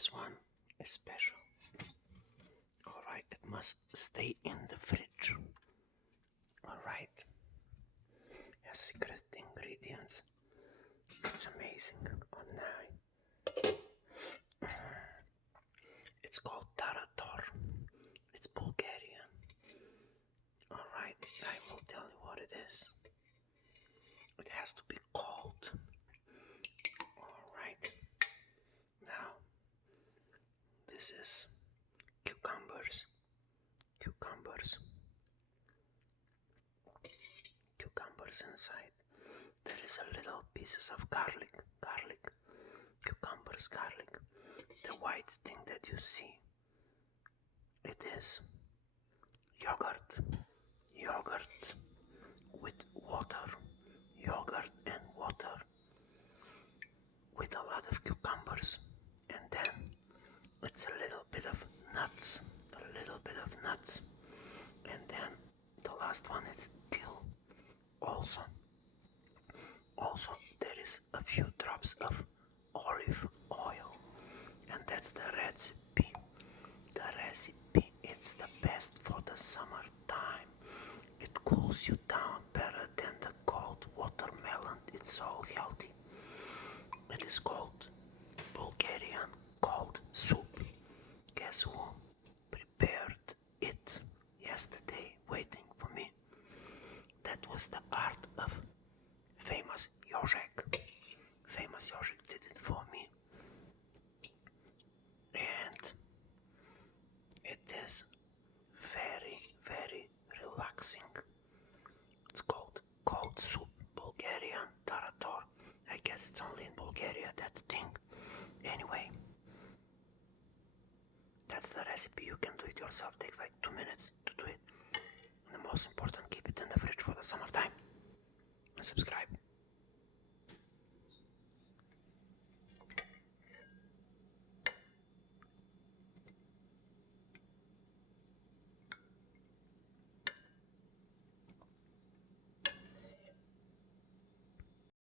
This one is special. Alright, it must stay in the fridge. Alright. Has secret ingredients. It's amazing. Oh no. It's called tarator. It's Bulgarian. Alright, I will tell you what it is. It has to be cold. Alright. Now, this is cucumbers. Cucumbers inside. There is a little pieces of garlic. Cucumbers, garlic. The white thing that you see. It is yogurt with water, yogurt and water with a lot of cucumbers, and then it's a little bit of nuts, and then the last one is dill. Also there is a few drops of olive oil, and that's the recipe. It's the best for the summertime. It cools you down better than the cold watermelon. It's so healthy. It is called Bulgarian cold soup. Guess who prepared it yesterday waiting for me? That was the art of famous Jožek. Famous Jožek did it for me. And it is very, very relaxing. It's called cold soup, Bulgarian tarator. I guess it's only in Bulgaria, that thing. Anyway, that's the recipe. You can do it yourself. Takes like 2 minutes to do it. And the most important, keep it in the fridge for the summertime. And subscribe.